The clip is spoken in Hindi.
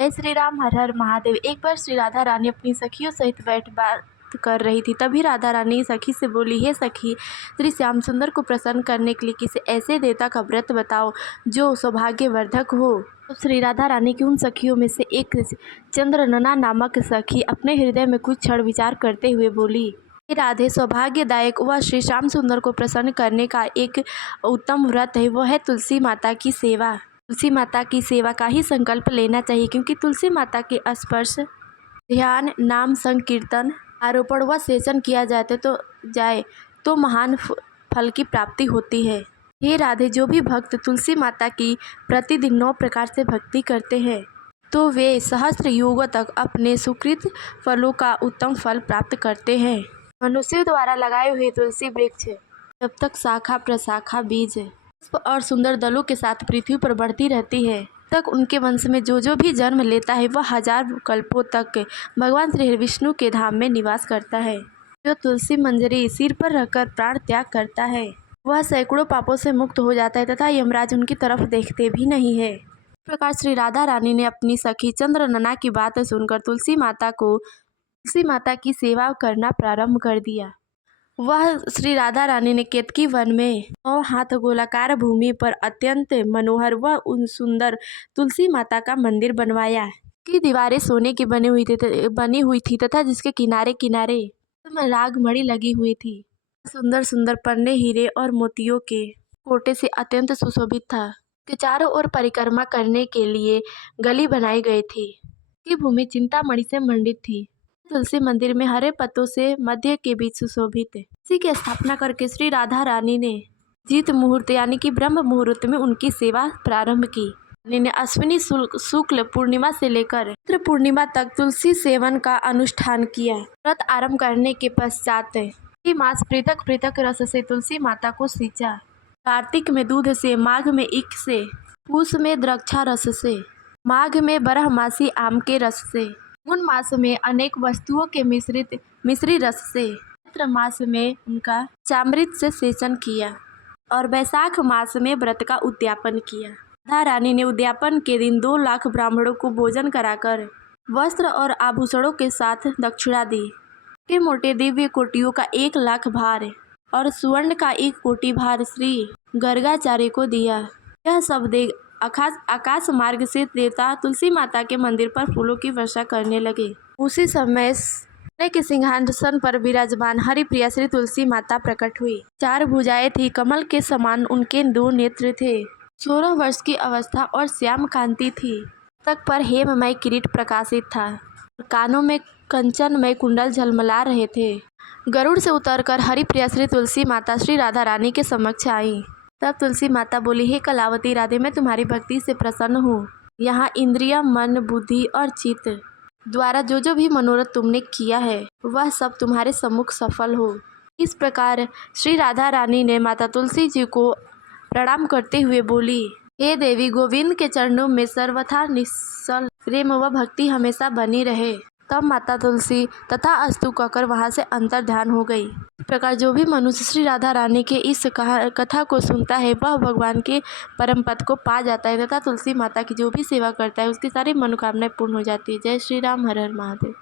जय श्री राम, हर हर महादेव। एक बार श्री राधा रानी अपनी सखियों सहित बैठ बात कर रही थी। तभी राधा रानी सखी से बोली, हे सखी, श्री श्याम सुंदर को प्रसन्न करने के लिए किसी ऐसे देवता का व्रत बताओ जो सौभाग्यवर्धक हो। तो श्री राधा रानी की उन सखियों में से एक चंद्रनना नामक सखी अपने हृदय में कुछ क्षण विचार करते हुए बोली, हे राधे, सौभाग्यदायक वह श्री श्याम सुंदर को प्रसन्न करने का एक उत्तम व्रत है, वह है तुलसी माता की सेवा। तुलसी माता की सेवा का ही संकल्प लेना चाहिए, क्योंकि तुलसी माता के स्पर्श, ध्यान, नाम संकीर्तन, आरोपण व सेचन किया जाए तो महान फल की प्राप्ति होती है। हे राधे, जो भी भक्त तुलसी माता की प्रतिदिन 9 प्रकार से भक्ति करते हैं तो वे सहस्त्र युगों तक अपने सुकृत फलों का उत्तम फल प्राप्त करते हैं। मनुष्य द्वारा लगाए हुए तुलसी वृक्ष जब तक शाखा प्रशाखा बीज पुष्प और सुंदर दलों के साथ पृथ्वी पर बढ़ती रहती है, तक उनके वंश में जो भी जन्म लेता है वह 1000 कल्पों तक भगवान श्री विष्णु के धाम में निवास करता है। जो तुलसी मंजरी सिर पर रखकर प्राण त्याग करता है वह सैकड़ों पापों से मुक्त हो जाता है तथा यमराज उनकी तरफ देखते भी नहीं है। इस प्रकार श्री राधा रानी ने अपनी सखी चंद्रनना की बात सुनकर तुलसी माता की सेवा करना प्रारंभ कर दिया। वह श्री राधा रानी ने केतकी वन में 9 हाथ गोलाकार भूमि पर अत्यंत मनोहर व सुंदर तुलसी माता का मंदिर बनवाया। की दीवारें सोने की बनी हुई थी तथा जिसके किनारे किनारे राग मणि लगी हुई थी। सुंदर सुंदर पन्ने हीरे और मोतियों के कोटे से अत्यंत सुशोभित था। के चारों ओर परिक्रमा करने के लिए गली बनाई गई थी। की भूमि चिंतामणि से मंडित थी। तुलसी मंदिर में हरे पत्तों से मध्य के बीच सुशोभित है। इसी की स्थापना करके श्री राधा रानी ने जीत मुहूर्त यानी कि ब्रह्म मुहूर्त में उनकी सेवा प्रारंभ की। रानी ने अश्विनी शुक्ल पूर्णिमा से लेकर चैत्र पूर्णिमा तक तुलसी सेवन का अनुष्ठान किया। व्रत आरंभ करने के पश्चात ही मास पृथक पृथक रस से तुलसी माता को सींचा। कार्तिक में दूध से, माघ में ईख से, पूस में द्राक्षा रस से, माघ में बारहमासी आम के रस से, फागुन मास में अनेक वस्तुओं के मिश्री रस से, चैत्र मास में उनका चामृत से सेचन किया और वैशाख मास में व्रत का उद्यापन किया। राधा रानी ने उद्यापन के दिन 2 लाख ब्राह्मणों को भोजन कराकर वस्त्र और आभूषणों के साथ दक्षिणा दी। मोटे मोटे दिव्य कोटियों का 1 लाख भार और स्वर्ण का 1 कोटि भार श्री गर्गाचार्य को दिया। यह सब देख आकाश मार्ग से देवता तुलसी माता के मंदिर पर फूलों की वर्षा करने लगे। उसी समय सोने के सिंहासन पर विराजमान हरिप्रिया श्री तुलसी माता प्रकट हुई। 4 भुजाएं थी, कमल के समान उनके 2 नेत्र थे। 16 वर्ष की अवस्था और श्याम कांति थी। तक पर हेममय किरीट प्रकाशित था। कानों में कंचनमय कुंडल झलमला रहे थे। गरुड़ से उतरकर हरिप्रिया श्री तुलसी माता श्री राधा रानी के समक्ष आई। तब तुलसी माता बोली, हे कलावती राधे, मैं तुम्हारी भक्ति से प्रसन्न हूँ। यहाँ इंद्रिय, मन, बुद्धि और चित्त द्वारा जो भी मनोरथ तुमने किया है वह सब तुम्हारे सम्मुख सफल हो। इस प्रकार श्री राधा रानी ने माता तुलसी जी को प्रणाम करते हुए बोली, हे देवी, गोविंद के चरणों में सर्वथा निश्चल प्रेम व भक्ति हमेशा बनी रहे। तब माता तुलसी तथा अस्तु कहकर वहां से अंतर ध्यान हो गई। इस प्रकार जो भी मनुष्य श्री राधा रानी के इस कथा को सुनता है वह भगवान के परम पद को पा जाता है तथा तुलसी माता की जो भी सेवा करता है उसकी सारी मनोकामनाएं पूर्ण हो जाती है। जय श्री राम, हर हर महादेव।